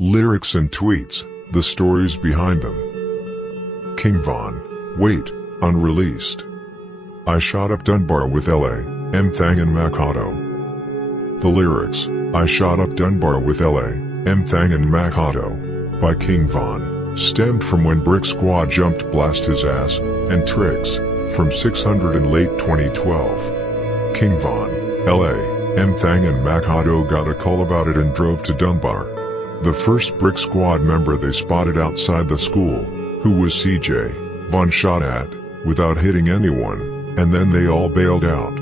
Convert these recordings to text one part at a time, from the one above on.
Lyrics and tweets, the stories behind them. King Von, wait, unreleased. I shot up Dunbar with L.A.M. Thang and Makato. The lyrics, I shot up Dunbar with L.A.M. Thang and Makato, by King Von, stemmed from when Brick Squad jumped blast his ass, and tricks, from 600 in late 2012. King Von, L.A.M. Thang and Makato got a call about it and drove to Dunbar. The first Brick Squad member they spotted outside the school, who was CJ, Von shot at, without hitting anyone, and then they all bailed out.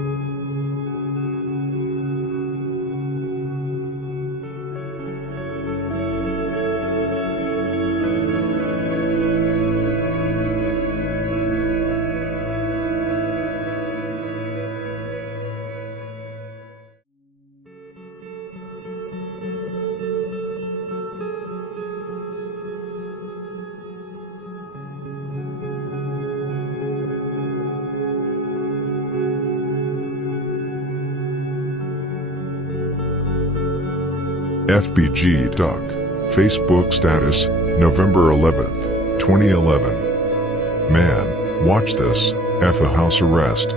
FBG Duck, Facebook status, November 11th, 2011. Man, watch this, F a house arrest.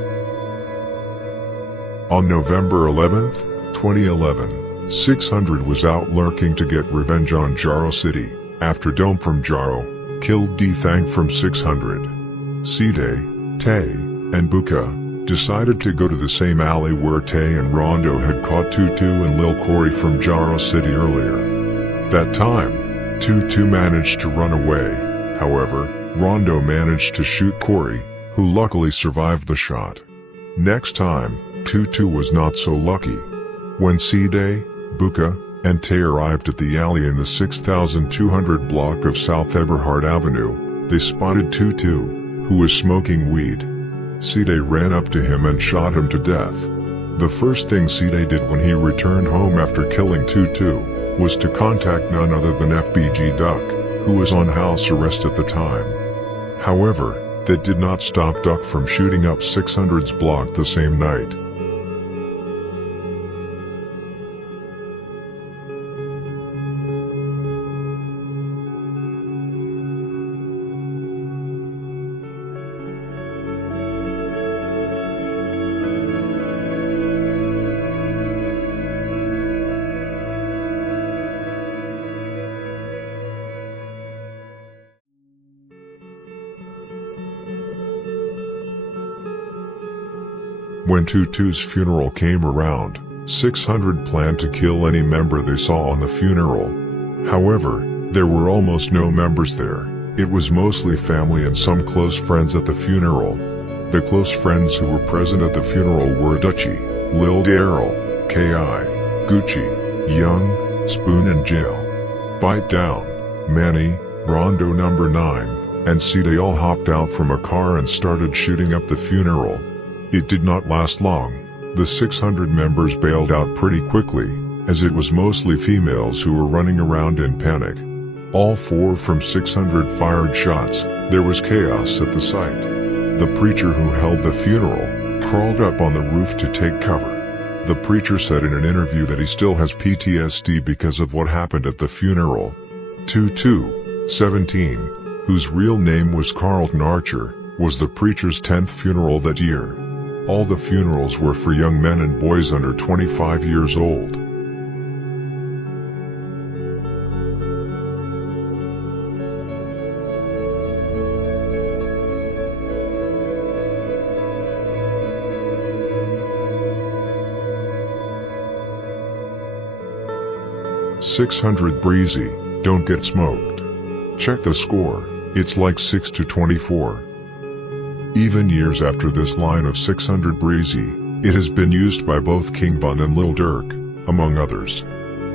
On November 11th, 2011, 600 was out lurking to get revenge on Jaro City, after Dome from Jaro killed D Thang from 600. C-Day, Tay, and Buka decided to go to the same alley where Tay and Rondo had caught Tutu and Lil Corey from Jaro City earlier. That time, Tutu managed to run away. However, Rondo managed to shoot Corey, who luckily survived the shot. Next time, Tutu was not so lucky. When C-Day, Buka, and Tay arrived at the alley in the 6200 block of South Eberhard Avenue, they spotted Tutu, who was smoking weed. C-Day ran up to him and shot him to death. The first thing C-Day did when he returned home after killing Tutu was to contact none other than FBG Duck, who was on house arrest at the time. However, that did not stop Duck from shooting up 600's block the same night. When Tutu's funeral came around, 600 planned to kill any member they saw on the funeral. However, there were almost no members there. It was mostly family and some close friends at the funeral. The close friends who were present at the funeral were Dutchie, Lil Daryl, K.I., Gucci, Young, Spoon and Jail. Bite Down, Manny, Rondo number 9, and C-Day all hopped out from a car and started shooting up the funeral. It did not last long. The 600 members bailed out pretty quickly, as it was mostly females who were running around in panic. All 4 from 600 fired shots. There was chaos at the site. The preacher who held the funeral crawled up on the roof to take cover. The preacher said in an interview that he still has PTSD because of what happened at the funeral. Tutu, 17, whose real name was Carlton Archer, was the preacher's 10th funeral that year. All the funerals were for young men and boys under 25 years old. .600 Breezy, don't get smoked. Check the score, it's like 6-24. Even years after this line of 600 Breezy, it has been used by both King Von and Lil Durk, among others.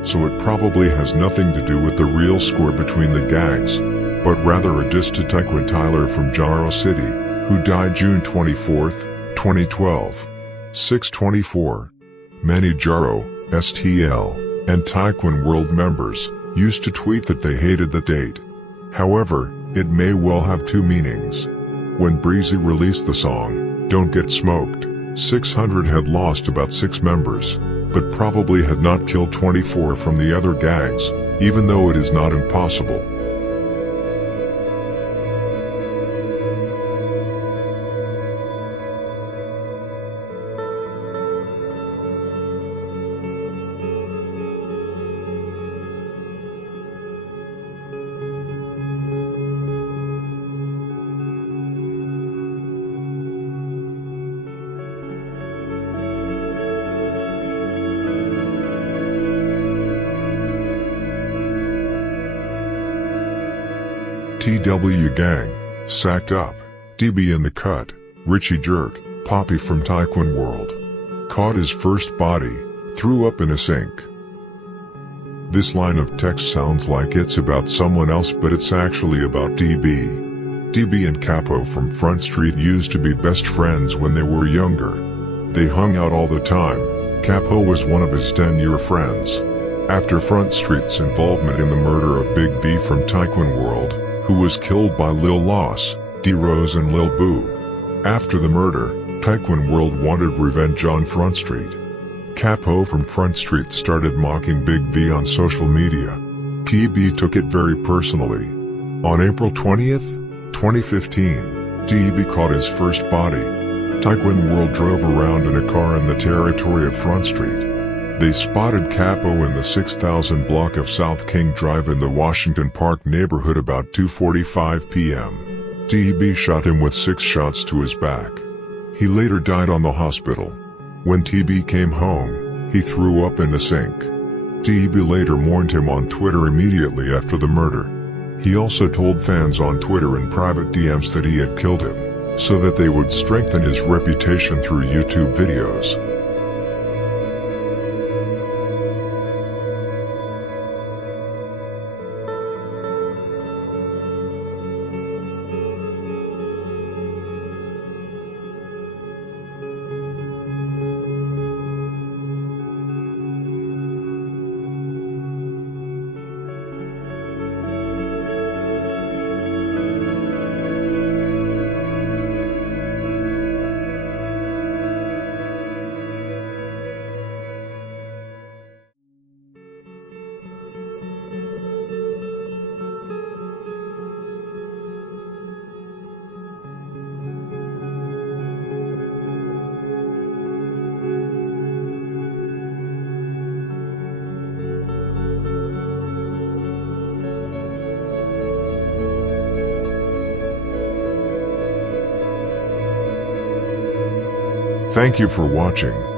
So it probably has nothing to do with the real score between the gangs, but rather a diss to Taekwon Tyler from Jaro City, who died June 24, 2012. 624. Many Jaro, STL, and Taekwon World members used to tweet that they hated the date. However, it may well have two meanings. When Breezy released the song, Don't Get Smoked, 600 had lost about 6 members, but probably had not killed 24 from the other gangs, even though it is not impossible. TW Gang, Sacked Up, DB in the Cut, Richie Jerk, Poppy from Taekwon World. Caught his first body, threw up in a sink. This line of text sounds like it's about someone else, but it's actually about DB. DB and Capo from Front Street used to be best friends when they were younger. They hung out all the time. Capo was one of his 10-year friends. After Front Street's involvement in the murder of Big B from Taekwon World, who was killed by Lil Loss, D-Rose and Lil Boo. After the murder, Taekwon World wanted revenge on Front Street. Capo from Front Street started mocking Big V on social media. TB took it very personally. On April 20th, 2015, TB caught his first body. Taekwon World drove around in a car in the territory of Front Street. They spotted Capo in the 6000 block of South King Drive in the Washington Park neighborhood about 2:45 p.m. TB shot him with 6 shots to his back. He later died on the hospital. When TB came home, he threw up in the sink. TB later mourned him on Twitter immediately after the murder. He also told fans on Twitter in private DMs that he had killed him, so that they would strengthen his reputation through YouTube videos. Thank you for watching.